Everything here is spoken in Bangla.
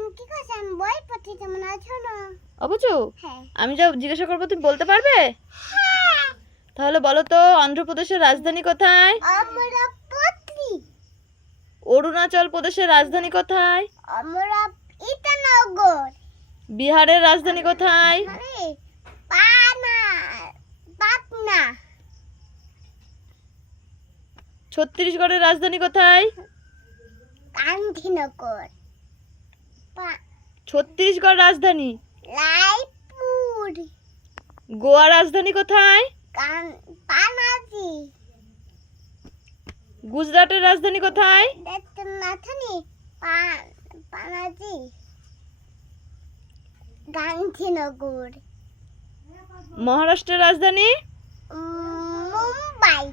তুমি কি করছ? আমি বই পড়ছি, কেমন আছো না? অবুঝু, হ্যাঁ আমি যা জিজ্ঞাসা করবো তুমি বলতে পারবে? তাহলে বলো তো, অন্ধ্রপ্রদেশের রাজধানী কোথায়? আমরা পত্রি অরুণাচল প্রদেশের রাজধানী কোথায়? আমরা ইটানগর বিহারের রাজধানী কোথায়? মানে পানা পাটনা ছত্তিশগড়ের রাজধানী কোথায়? গান্ধীনগর ছত্তিশগড় রাজধানী। রায়পুর গোয়া রাজধানী কোথায়? পানাজি গুজরাটের রাজধানী কোথায়? নাথানি পানাজি গান্ধীনগর মহারাষ্ট্রের রাজধানী? মুম্বাই